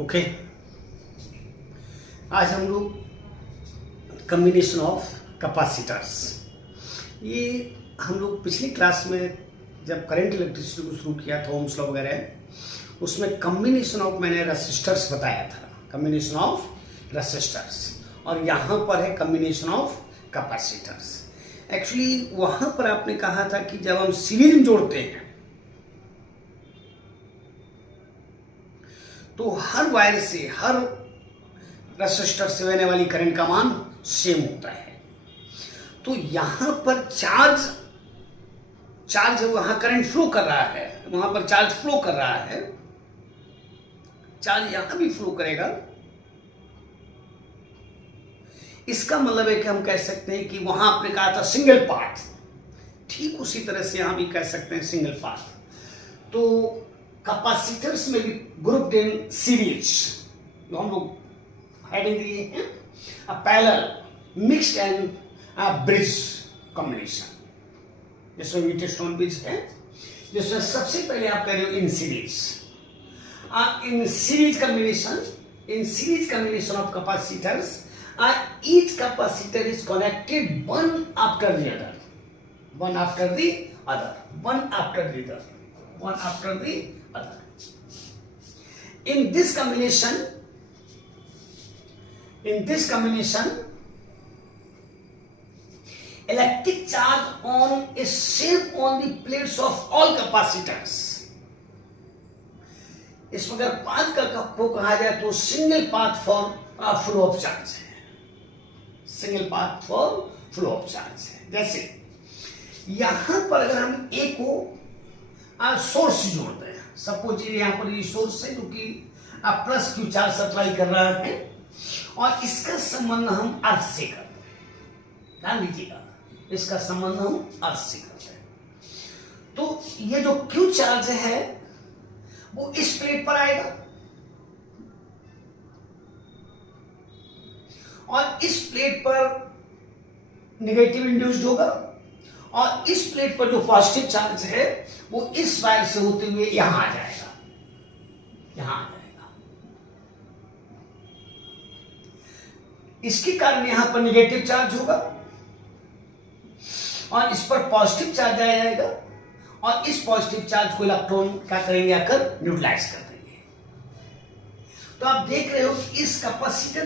Okay. आज हम लोग कम्बिनेशन ऑफ कैपेसिटर्स, ये हम लोग पिछली क्लास में जब करंट इलेक्ट्रिसिटी को शुरू किया था, ओम्स लॉ वगैरह, उसमें कम्बिनेशन ऑफ मैंने रेसिस्टर्स बताया था, कम्बिनेशन ऑफ रेसिस्टर्स, और यहाँ पर है कम्बिनेशन ऑफ कैपेसिटर्स। एक्चुअली वहाँ पर आपने कहा था कि जब हम सीरीज में जोड़ते हैं तो हर वायर से, हर रेसिस्टर से बहने वाली करंट का मान सेम होता है। तो यहां पर चार्ज वहां करंट फ्लो कर रहा है, वहां पर चार्ज फ्लो कर रहा है, चार्ज यहां भी फ्लो करेगा। इसका मतलब है कि हम कह सकते हैं कि वहां आपने कहा था सिंगल पाथ, ठीक उसी तरह से यहां भी कह सकते हैं सिंगल पाथ। तो कैपेसिटर्स में भी ग्रुप्ड इन सीरीज, जो हम लोग हेडिंग दिए हैं, parallel, mixed and bridge combination, जिसमें वीटस्टोन ब्रिज है, जिसमें सबसे पहले आप कह रहे हो in series, in series combination of capacitors, each capacitor is connected one after the other, one after the other, one after the other, one after the other. In this combination, electric charge is same on the plates of all capacitors. इसमें अगर path को कहा जाए तो single path for flow of charge है, single path for flow of charge है। जैसे यहां पर अगर हम ए को सोर्स से जोड़ते हैं, सपोज यहां पर ये सोर्स है जो कि प्लस क्यू चार्ज सप्लाई कर रहा है, और इसका संबंध हम अर्थ से करते हैं। ध्यान दीजिएगा, इसका संबंध हम अर्थ से करते हैं। तो ये जो क्यू चार्ज है वो इस प्लेट पर आएगा, और इस प्लेट पर नेगेटिव इंड्यूस्ड होगा, और इस प्लेट पर जो पॉजिटिव चार्ज है वो इस वायर से होते हुए यहां आ जाएगा, यहां आ जाएगा। इसके कारण यहां पर नेगेटिव चार्ज होगा, और इस पर पॉजिटिव चार्ज आ जाएगा, और इस पॉजिटिव चार्ज को इलेक्ट्रॉन क्या करेंगे, आकर न्यूट्रलाइज कर देंगे। तो आप देख रहे हो कि इस कैपेसिटर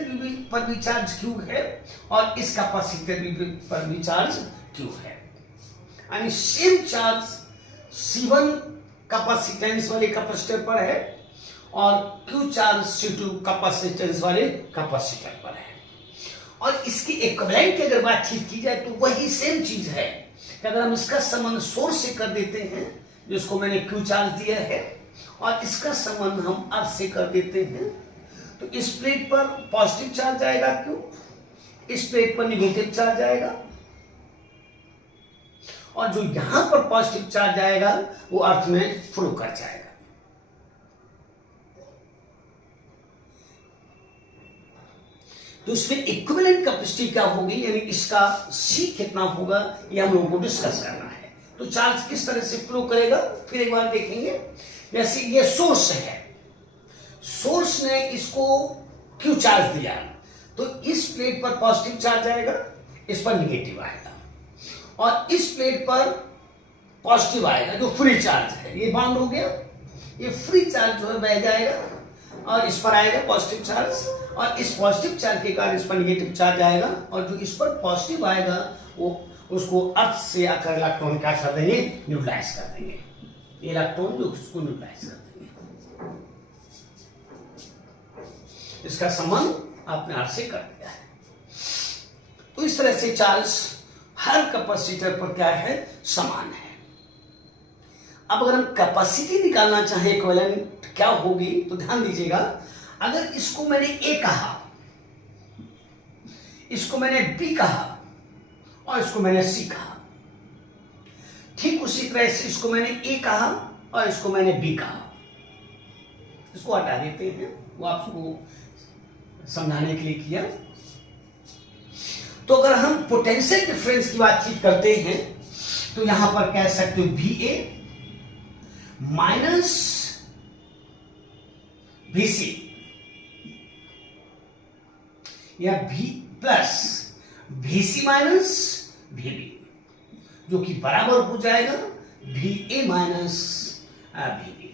पर भी चार्ज क्यू है, और इस कैपेसिटर पर भी चार्ज क्यू है, यानी सेम चार्ज C1 कैपेसिटेंस वाले कैपेसिटर पर है, और क्यू चार्ज C2 कैपेसिटेंस वाले कैपेसिटर पर है। और इसकी इक्विवेलेंट की अगर बातचीत की जाए तो वही सेम चीज है कि अगर हम इसका संबंध सोर्स से कर देते हैं, जिसको मैंने क्यू चार्ज दिया है, और इसका संबंध हम अर्थ से कर देते हैं, तो इस प्लेट पर पॉजिटिव चार्ज आएगा क्यू, इस प्लेट पर नेगेटिव चार्ज आएगा, और जो यहां पर पॉजिटिव चार्ज आएगा वो अर्थ में फ्लो कर जाएगा। तो इसमें इक्विवेलेंट कैपेसिटी क्या होगी, यानी इसका C कितना होगा, ये हम लोगों को डिस्कस करना है। तो चार्ज किस तरह से फ्लो करेगा फिर एक बार देखेंगे। जैसे ये सोर्स है, सोर्स ने इसको क्यू चार्ज दिया, तो इस प्लेट पर पॉजिटिव चार्ज आएगा, इस पर नेगेटिव आएगा, और इस प्लेट पर पॉजिटिव आएगा जो फ्री चार्ज है, ये बाउंड हो गया, ये फ्री चार्ज जो है बह जाएगा, और इस पर आएगा पॉजिटिव चार्ज, और इस पॉजिटिव चार्ज के कारण इस पर नेगेटिव चार्ज आएगा, और जो इस पर पॉजिटिव आएगा वो उसको अर्थ से आकर इलेक्ट्रॉन क्या कर देंगे, न्यूट्रलाइज कर देंगे, इलेक्ट्रॉन जो उसको न्यूट्रलाइज कर देंगे। इसका संबंध आपने अर्थ से कर दिया है। तो इस तरह से चार्ज हर कैपेसिटर पर क्या है, समान है। अब अगर हम कैपेसिटी निकालना चाहें इक्विवेलेंट क्या होगी, तो ध्यान दीजिएगा, अगर इसको मैंने ए कहा, इसको मैंने बी कहा, और इसको मैंने सी कहा, ठीक उसी तरह से इसको मैंने ए कहा और इसको मैंने बी कहा, इसको हटा देते हैं, वो आपको समझाने के लिए किया। तो अगर हम पोटेंशियल डिफरेंस की बातचीत करते हैं तो यहां पर कह सकते हो VA माइनस VC या V plus VC minus VB, जो कि बराबर हो जाएगा VA माइनस VB।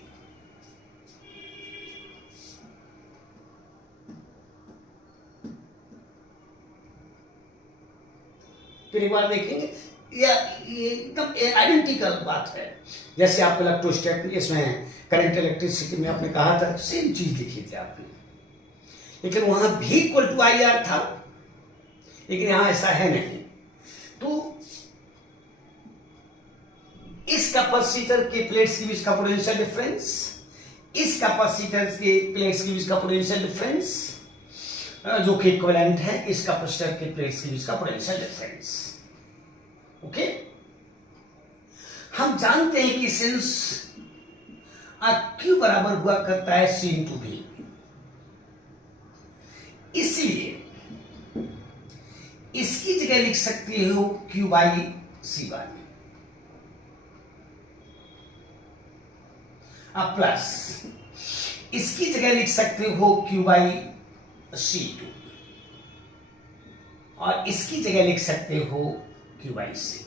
फिर एक बार देखेंगे, ये एकदम आइडेंटिकल बात है, जैसे आपको इलेक्ट्रोस्टैट इसमें करंट इलेक्ट्रिसिटी में आपने कहा था सेम चीज लिखी थी आपने, लेकिन वहां V इक्वल टू IR था, लेकिन यहां ऐसा है नहीं। तो इस कैपेसिटर के प्लेट्स के बीच का पोटेंशियल डिफरेंस, इस कैपेसिटर के प्लेट्स के बीच का पोटेंशियल डिफरेंस जो कि इक्विवेलेंट है इस कैपेसिटर के प्लेट्स के बीच का पोटेंशियल डिफरेंस। ओके, हम जानते हैं कि सिंस Q बराबर हुआ करता है C इंटू V, इसलिए इसकी जगह लिख सकते हो Q बाई C बाई, अब प्लस इसकी जगह लिख सकते हो Q बाई C2, और इसकी जगह लिख सकते हो Q बाई C।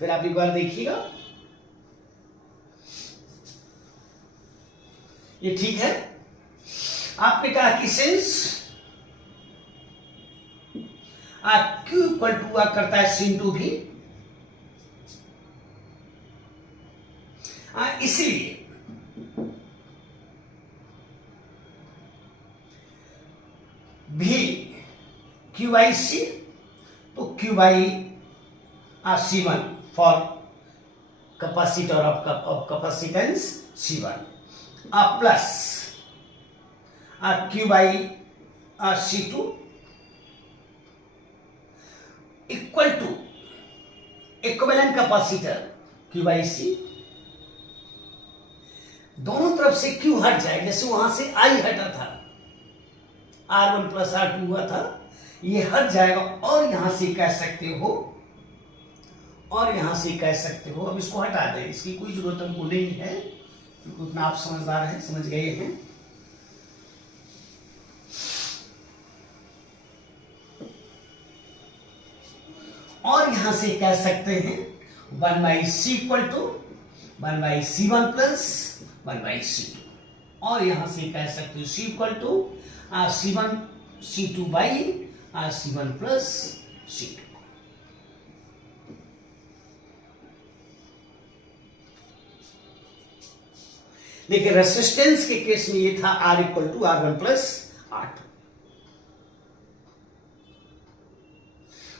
फिर आप एक बार देखिएगा, ये ठीक है। आपने कहा कि सिंस Q इक्वल टू हुआ करता है C इंटू V, इसलिए भी Q बाई C, तो Q by C1 for capacitor of capacitance C1 plus Q by C2 equal to equivalent capacitor Q by C। दोनों तरफ से Q हट जाए, जैसे वहां से I हटा था, R1 प्लस R2 हुआ था, ये हट जाएगा, और यहां से कह सकते हो, और यहां से कह सकते हो, अब इसको हटा दें, इसकी कोई जरूरत हमको नहीं है, क्योंकि उतना आप समझदार हैं, समझ गए हैं। और यहां से कह सकते हैं 1 by C equal to 1 by C1 plus 1 by C2, और यहां से कह सकते हो C equal to C1 C2 by C1 plus C2। देखिए रेसिस्टेंस के केस में ये था R equal to R1 plus R2,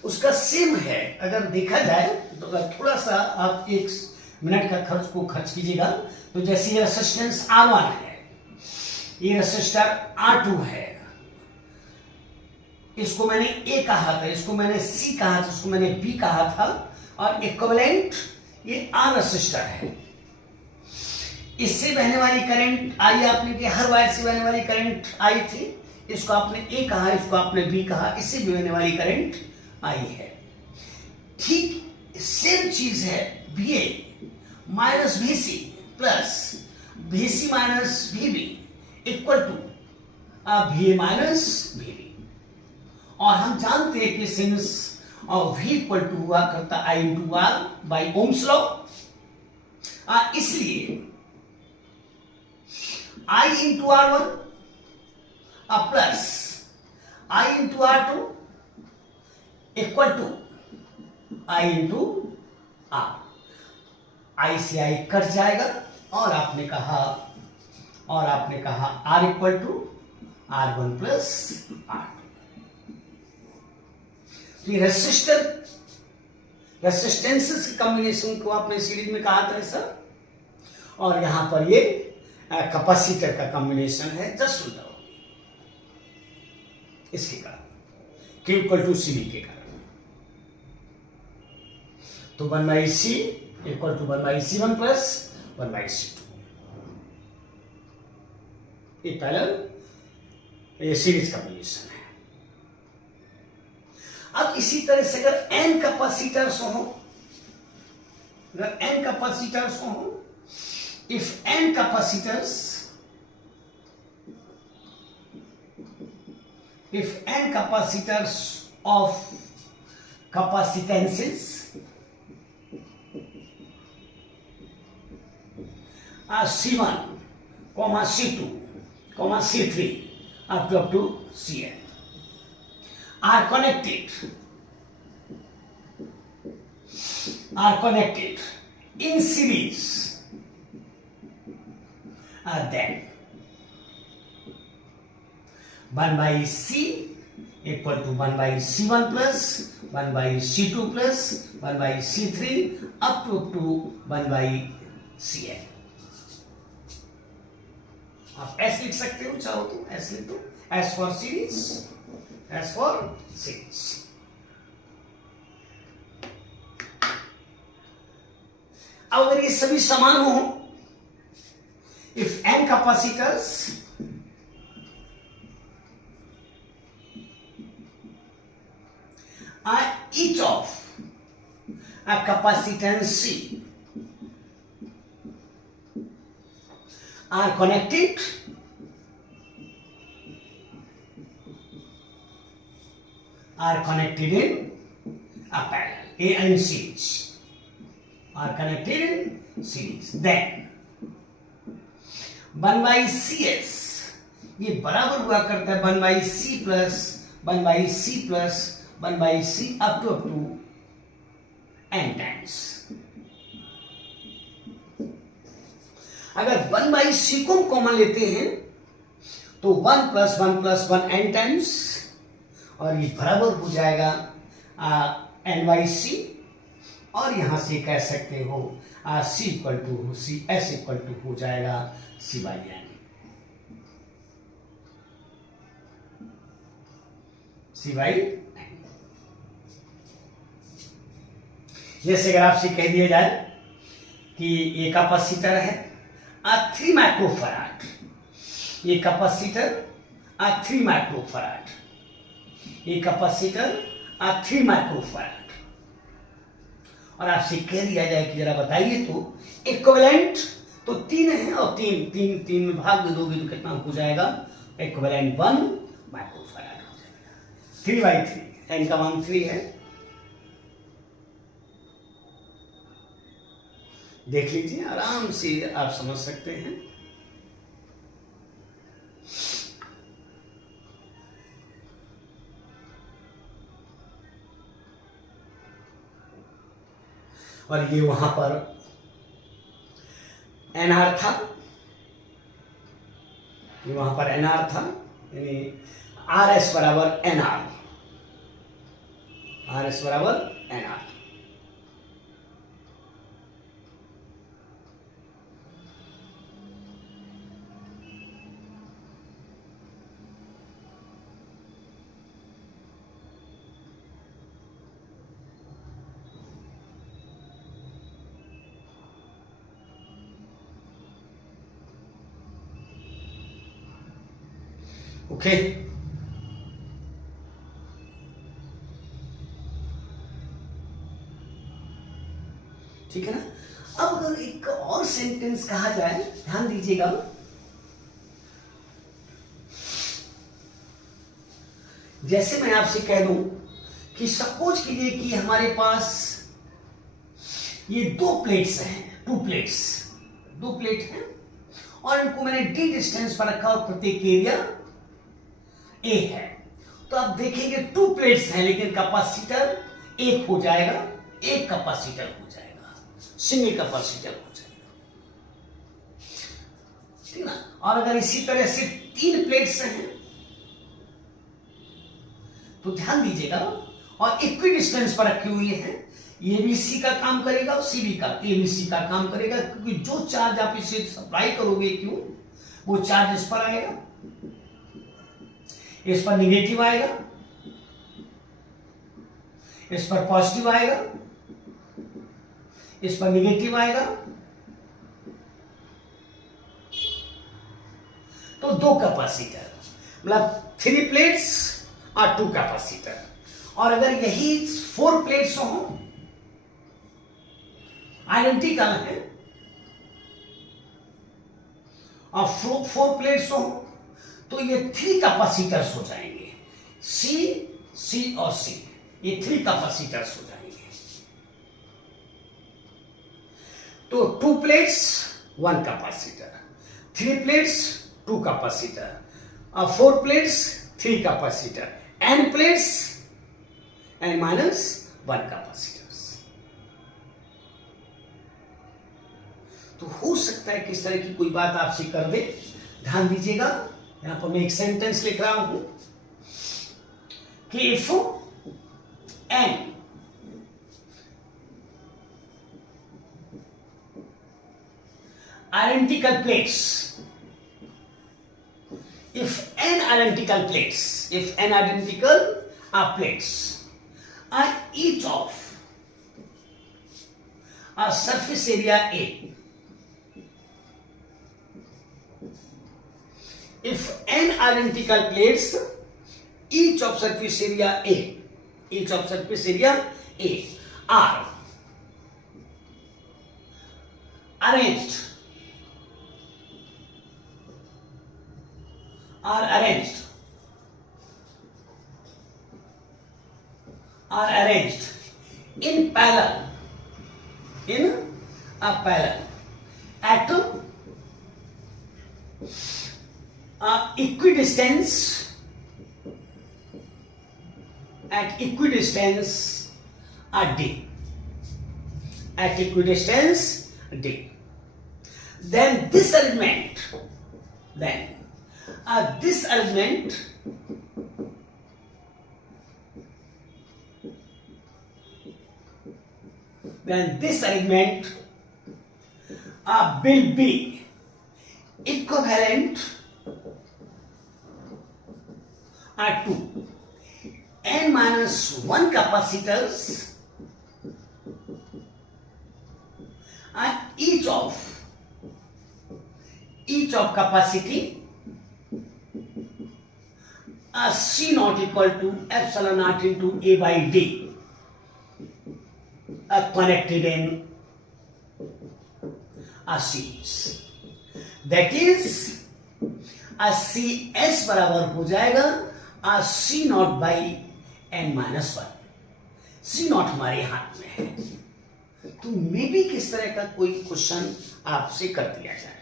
उसका सेम है। अगर देखा जाए तो अगर थोड़ा सा आप 1 मिनट का खर्च को खर्च कीजिएगा, तो जैसे ये रेसिस्टेंस R1 है, ये रेसिस्टर R2 है, इसको मैंने A कहा था, इसको मैंने C कहा था, इसको मैंने B कहा था, और इक्विवेलेंट ये R रेसिस्टर है। इससे बहने वाली करंट आई, आपने कि हर वायर से बहने वाली करंट आई थी, इसको आपने A कहा, इसको आपने B कहा, इससे भी बहने वाली करंट आई है। ठीक सेम चीज है VA minus VC plus VC minus VB equal to VA minus VB, और हम जानते हैं कि सिंस V इक्वल टू हुआ करता I into R by Ohm's law, इसलिए I into R1 plus I into R2 equal to I into R, I से I cut जाएगा, और आपने कहा R equal to R1 plus R2। तो ये रेसिस्टेंसेस के कॉम्बिनेशन को आपने सीरीज में कहा था सर, और यहां पर ये कैपेसिटर का कॉम्बिनेशन है, जस्ट उल्टा हो इसके कारण Q इक्वल टू CB के कारण। तो 1 by C equal to 1 by C1 plus 1 by C2, ये पैरेलल ये सीरीज कॉम्बिनेशन है। अब इसी तरह से अगर n कैपेसिटर्स हो, if n capacitors if n capacitors of capacitances are C1, C2, C3 up to Cn are connected in series, then 1 by C equal to 1 by C1 plus 1 by C2 plus 1 by C3 up to 1 by Cn. आप S लिख सकते हो, चाहो तो S लिख दो, S for series, S for series. अब अगर ये सभी समान हो, if n capacitors are each of a capacitance C are connected in a parallel, A and series are connected in series, then 1 by CS ये बराबर हुआ करता है 1 by C plus 1 by C plus 1 by C up to n times. अगर 1 by C को common लेते हैं तो 1 plus 1 plus 1 n times और ये बराबर हो जाएगा n by C, और यहां से कह सकते हो C equal to C, S equal to हो जाएगा C by n. C by n. जैसे अगर आपसे कह दिया जाए कि ये कैपेसिटर है 3 माइक्रोफैराड, ये कैपेसिटर 3 माइक्रोफैराड, ये कैपेसिटर 3 माइक्रोफैराड, और आपसे कह दिया जाए कि जरा बताइए तो इक्विवेलेंट तो 3 है और 3 में भाग दे दोगे तो कितना हो जाएगा, इक्विवेलेंट 1 माइक्रोफैराड हो जाएगा. 3 by 3, n का मान 3 है. देख लीजिए, आराम से आप समझ सकते हैं. और ये वहां पर NR था, ये वहां पर NR था, यानी RS बराबर NR, RS बराबर NR. ओके, ठीक है ना. अब अगर एक और सेंटेंस कहा जाए, ध्यान दीजिएगा, जैसे मैं आपसे कह दूं कि सपोज कीजिए कि हमारे पास ये 2 प्लेट्स हैं, 2 प्लेट हैं और इनको मैंने d डिस्टेंस पर रखा और प्रत्येक एरिया A है. तो आप देखेंगे 2 प्लेट्स हैं लेकिन कैपेसिटर एक हो जाएगा, एक कैपेसिटर हो जाएगा, सिंगल कैपेसिटर हो जाएगा, ठीक ना. और अगर इसी तरह से 3 प्लेट्स हैं तो ध्यान दीजिएगा, और इक्वी डिस्टेंस पर रखी हुई है, ये भी C का काम करेगा और C भी का, A भी C का काम करेगा, क्योंकि जो चार्ज आप इसे सप्लाई करोगे क्यों, वो चार्ज इस पर आएगा, इस पर निगेटिव आएगा, इस पर पॉजिटिव आएगा, इस पर निगेटिव आएगा. तो 2 कैपेसिटर, मतलब 3 प्लेट्स और 2 कैपेसिटर. और अगर यही 4 प्लेट्स हो, आइडेंटिकल है, और 4 प्लेट्स हो तो ये 3 कैपेसिटर्स हो जाएंगे, सी, सी और सी, ये 3 कैपेसिटर्स हो जाएंगे। तो 2 plates 1 capacitor, 3 plates 2 capacitor, 4 plates 3 capacitor, n plates n minus 1 capacitors. तो हो सकता है कि इस तरह की कोई बात आपसे कर दे। ध्यान दीजिएगा, यहां पर मैं एक सेंटेंस लिख रहा हूं कि if n identical plates, if n identical plates, if n identical plates are each of a surface area A, if n identical plates each of surface area A, each of surface area A are arranged in parallel, at equidistance, D, at equidistance D, then this arrangement, will be equivalent to n minus 1 capacitors each of capacity C naught equal to epsilon naught into A by D, connected in a series. That is CS बराबर हो जाएगा C not by n minus 1। C not हमारे हाथ में है, तो मे भी किस तरह का कोई क्वेश्चन आपसे कर दिया जाए।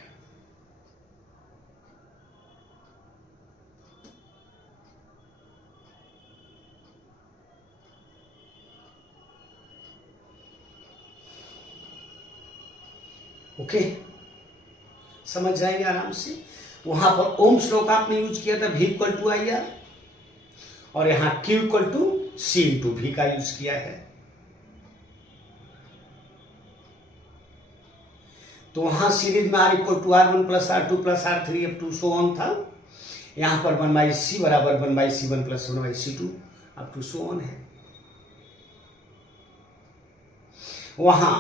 ओके, समझ जाएंगे आराम से। वहां पर ओम्स लॉ का आपने यूज किया था, V equal to I R, और यहां Q equal to C into V का यूज किया है। तो वहां सीरीज में R equal to R1 plus R2 plus R3 up to so on था। यहां पर 1 बाई C बराबर 1 by C1 plus 1 by C2 up to so on है। वहां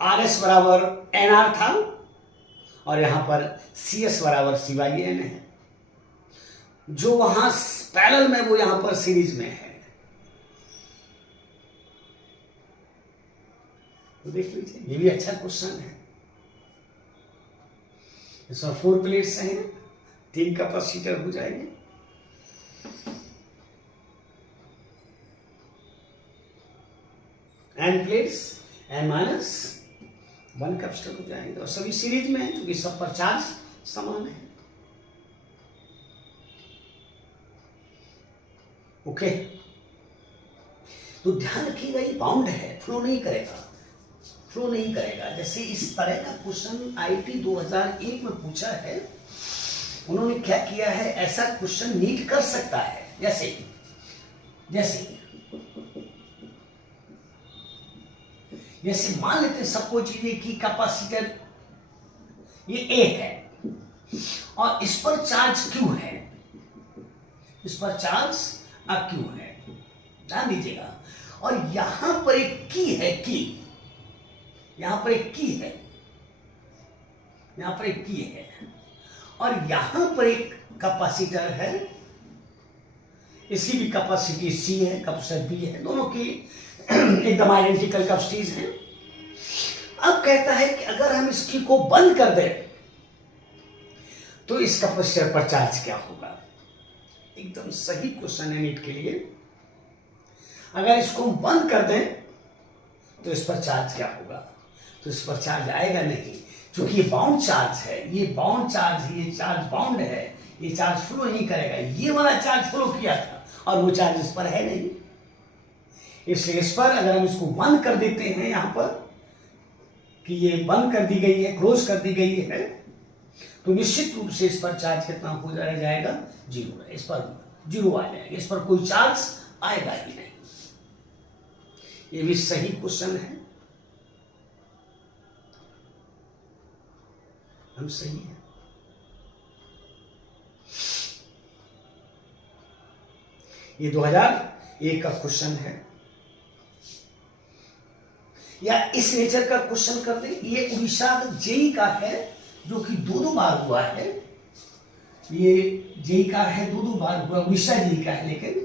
RS बराबर NR था, और यहां पर CS बराबर CYN है। जो वहां पैरेलल में वो यहां पर सीरीज में है। तो देख लीजिए, ये भी अच्छा क्वेश्चन है। इसमें 4 प्लेट्स हैं, 3 कैपेसिटर हो जाएंगे। n plates n minus 1 capacitor हो जाएंगे, और सभी सीरीज में है क्योंकि सब पर चार्ज समान है। ओके, तो ध्यान रखिएगा, ये बाउंड है, फ्लो नहीं करेगा। जैसे इस तरह का क्वेश्चन IIT 2001 में पूछा है। उन्होंने क्या किया है, ऐसा क्वेश्चन नीट कर सकता है। जैसे मान लेते हैं सबको चीजें की कैपेसिटर ये A है और इस पर चार्ज Q है, ध्यान दीजिएगा। और यहां पर एक की है, यहां पर एक की है, और यहां पर एक कैपेसिटर है। इसकी भी कैपेसिटी C है, कैपेसिटर B है, दोनों की एकदम आइडेंटिकल कैपेसिटीज हैं। अब कहता है कि अगर हम इसकी को बंद कर दें तो इस कैपेसिटर पर चार्ज क्या होगा। एकदम सही क्वेश्चन है नीट के लिए। अगर इसको हम बंद कर दें तो इस पर चार्ज क्या होगा? तो इस पर चार्ज आएगा नहीं, क्योंकि ये बाउंड चार्ज है, ये बाउंड चार्ज है, ये चार्ज बाउंड है, ये चार्ज फ्लो नहीं करेगा। ये वाला चार्ज फ्लो किया था और वो चार्ज इस पर है नहीं, इसलिए इस पर अगर हम इसको बंद कर देते हैं यहां पर कि ये बंद कर दी गई है, क्लोज कर दी गई है, तो निश्चित रूप से इस पर चार्ज कितना हो जाएगा? 0 है। इस पर 0 आ जाएगा, इस पर कोई चार्ज आएगा ही नहीं। ये भी सही क्वेश्चन है, हम सही है। ये 2001 का क्वेश्चन है, या इस नेचर का क्वेश्चन कर दे। ये उड़ीसा जेई का है, जो कि 2 बार हुआ है। ये जेई का है, 2 बार हुआ, उड़ीसा जेई का है, लेकिन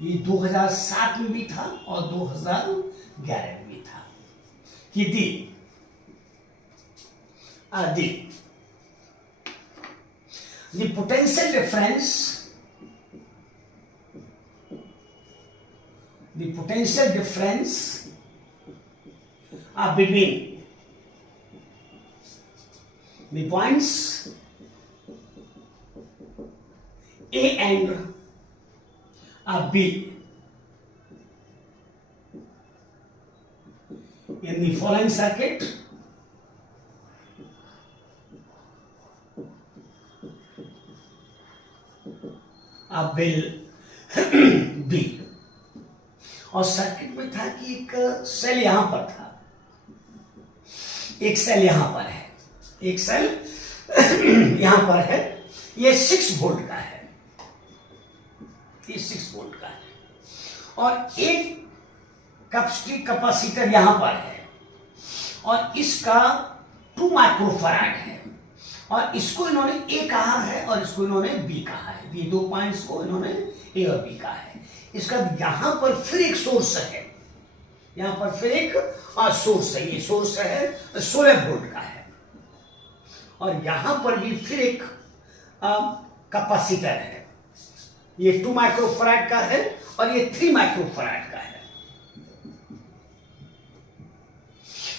ये 2007 में भी था और 2011 में भी था। ये दी the potential difference between the points A and B in the following circuit will B। और सर्किट में था कि एक सेल यहां पर था, एक सेल यहां पर है, एक सेल यहां पर है। ये 6 वोल्ट का है, ये 6 वोल्ट का है, और एक कैपेसिटर यहां पर है, और इसका 2 माइक्रोफैराड है, और इसको इन्होंने ए कहा है और इसको इन्होंने बी कहा है। ये 2 पॉइंट्स को इन्होंने ए और बी कहा है। इसका यहां पर फिर एक सोर्स है, यहां पर फिर एक सोर्स है। ये सोर्स है 16 वोल्ट का है, और यहां पर भी फिर एक कैपेसिटर है। ये 2 माइक्रोफैराड का है और ये 3 माइक्रोफैराड का है।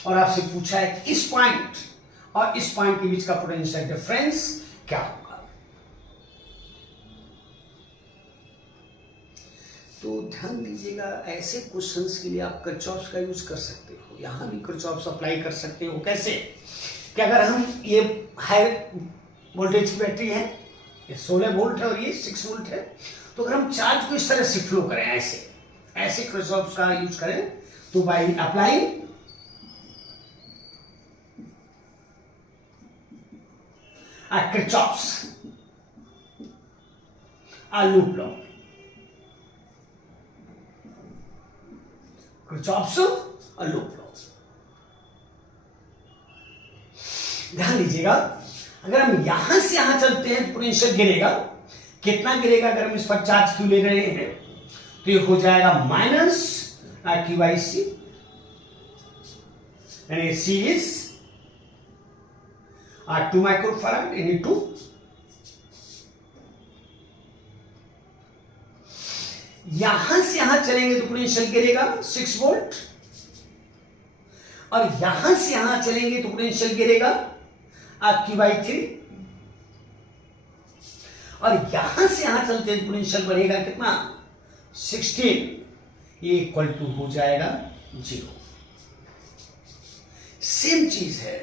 और आपसे पूछा है कि इस पॉइंट और इस पॉइंट के बीच का पोटेंशियल डिफरेंस क्या होगा? तो ध्यान दीजिएगा, ऐसे क्वेश्चंस के लिए आप किरचॉफ का यूज कर सकते हो। यहां भी किरचॉफ अप्लाई कर सकते हो। कैसे कि अगर हम ये हाई वोल्टेज की बैटरी है, ये 16 वोल्ट है और ये 6 वोल्ट है, तो अगर हम चार्ज को इस तरह से फ्लो करें, ऐसे किरचॉफ का यूज करें, तो by applying Kirchhoff's loop law, Kirchhoff's loop law। ध्यान दीजिएगा, अगर हम यहां से यहां चलते हैं तो पोटेंशियल गिरेगा। कितना गिरेगा? अगर हम इस पर चार्ज क्यू ले रहे हैं तो ये हो जाएगा माइनस क्यू बाई सी, यानी सी इज 2 माइक्रोफैराड into 2। यहां से यहां चलेंगे तो पोटेंशियल गिरेगा 6 वोल्ट, और यहां से यहां चलेंगे तो पोटेंशियल गिरेगा Q बाई 3, और यहां से यहां चलते हैं पोटेंशियल बढ़ेगा कितना? 16। ये इक्वल टू हो जाएगा 0। सेम चीज है,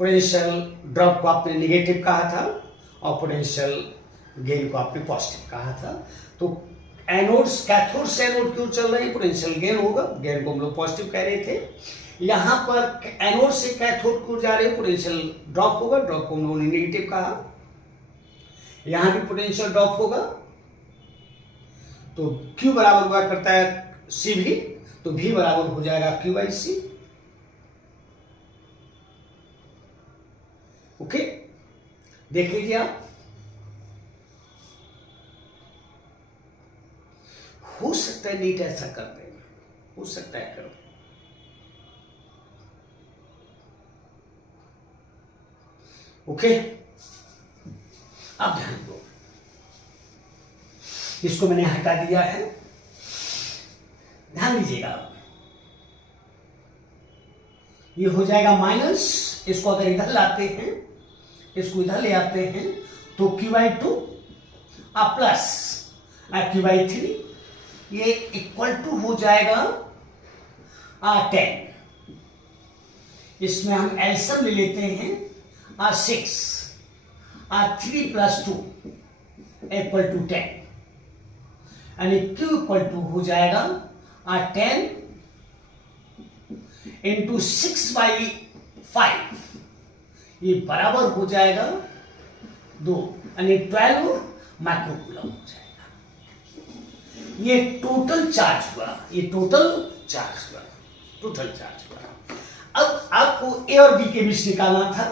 पोटेंशियल ड्रॉप को आपने निगेटिव कहा था और पोटेंशियल गेन को आपने पॉजिटिव कहा था। तो एनोड्स कैथोड से एनोड क्यों चल रहे हैं? पोटेंशियल गेन होगा, गेन को हम लोग पॉजिटिव कह रहे थे। यहां पर एनोड से कैथोड को जा रहे हैं, पोटेंशियल ड्रॉप होगा, ड्रॉप को हम लोगों ने नेगेटिव कहा। यहां भी पोटेंशियल ड्रॉप होगा, तो Q बराबर हुआ करता है सी भी, तो V बराबर हो जाएगा Q बाई सी। ओके, देख लीजिए आप। हो सकता है नीट ऐसा कर दे, हो सकता है कर दे। ओके, अब ध्यान दो, इसको मैंने हटा दिया है, ध्यान दीजिएगा। ये हो जाएगा माइनस, इसको अगर इधर लाते हैं, इसको इधर ले आते हैं तो Q/2 प्लस Q/3, ये इक्वल टू हो जाएगा 10। इसमें हम एलसीएम ले लेते हैं 6, 3 + 2 = 10, यानी Q = हो जाएगा 10 × 6/5, ये बराबर हो जाएगा 2, यानी 12 माइक्रोकूलम हो जाएगा। ये टोटल चार्ज हुआ, ये टोटल चार्ज हुआ, टोटल चार्ज हुआ। अब आपको ए और बी के बीच निकालना था,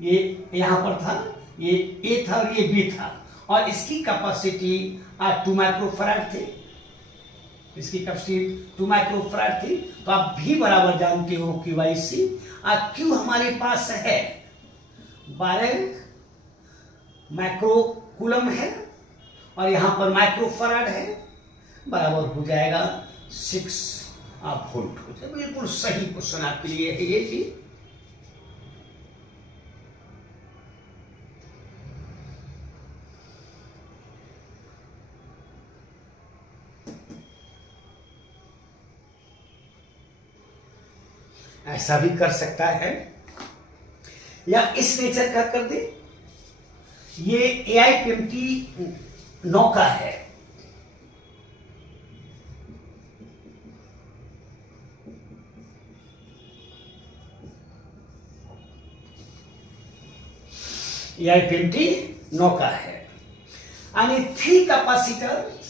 ये यहां पर था, ये ए था और ये बी था, और इसकी कैपेसिटी 2 माइक्रोफैराड थे, इसकी कैपेसिटी 2 माइक्रोफैराड थी। तो आप भी बराबर जानते हो Q/C। Q हमारे पास है 12 माइक्रोकूलम है और यहां पर माइक्रोफैराड है, बराबर हो जाएगा 6 वोल्ट हो जाएगा। बिल्कुल सही क्वेश्चन आपके लिए है ये जी। ऐसा भी कर सकता है, या इस नेचर का कर दे। ये AIPMT 9 का है, AIPMT 9 का है, यानी 3 capacitor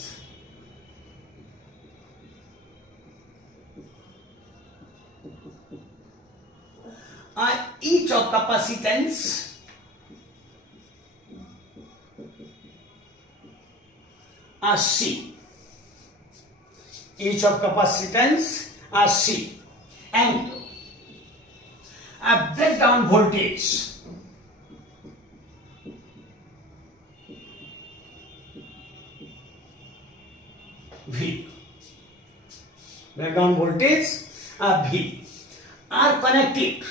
each of capacitance C. Each of capacitance C, and a breakdown voltage V. Breakdown voltage V are connected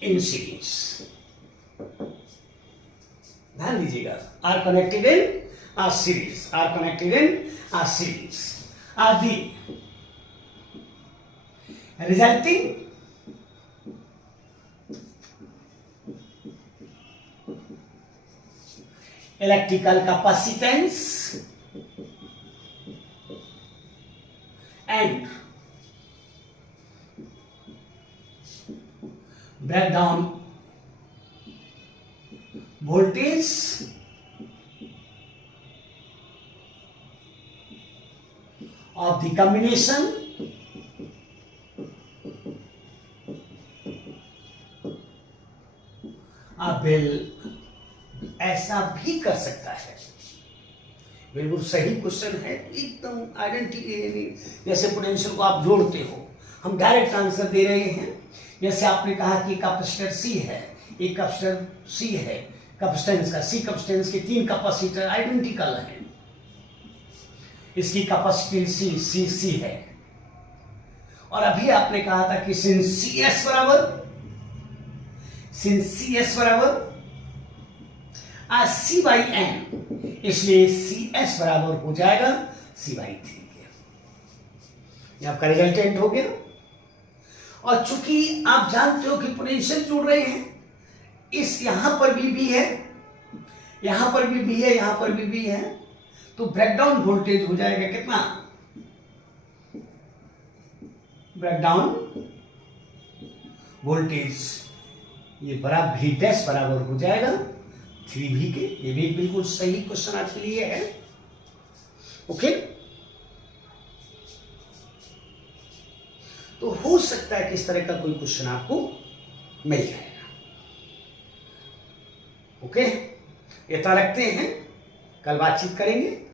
in series. ध्यान दीजिएगा, are connected in series, are connected in series. The resulting electrical capacitance and breakdown voltage of the combination will, ऐसा भी कर सकता है। बिल्कुल सही question है, एकदम आइडेंटिटी, जैसे पोटेंशियल को आप जोड़ते हो, हम डायरेक्ट आंसर दे रहे हैं। जैसे आपने कहा कि कैपेसिटर C है, एक कैपेसिटर C है, कैपेसिटेंस का C कैपेसिटेंस के 3 कैपेसिटर आइडेंटिकल हैं, इसकी कैपेसिटी C है। और अभी आपने कहा था कि सिंस CS बराबर C/N, इसलिए CS बराबर हो जाएगा C/3। ये आपका रिजल्टेंट हो गया। और चूंकि आप जानते हो कि पोटेंशियल जोड़ रहे हैं, इस यहां पर भी है, यहां पर भी है, यहां पर भी है, तो ब्रेकडाउन वोल्टेज हो जाएगा कितना? ब्रेकडाउन वोल्टेज ये बराबर V डैश बराबर हो जाएगा 3V के। ये भी बिल्कुल सही क्वेश्चन आपके लिए है। ओके, तो हो सकता है कि इस तरह का कोई क्वेश्चन आपको मिल जाएगा। ओके, इतना रखते हैं, कल बातचीत करेंगे।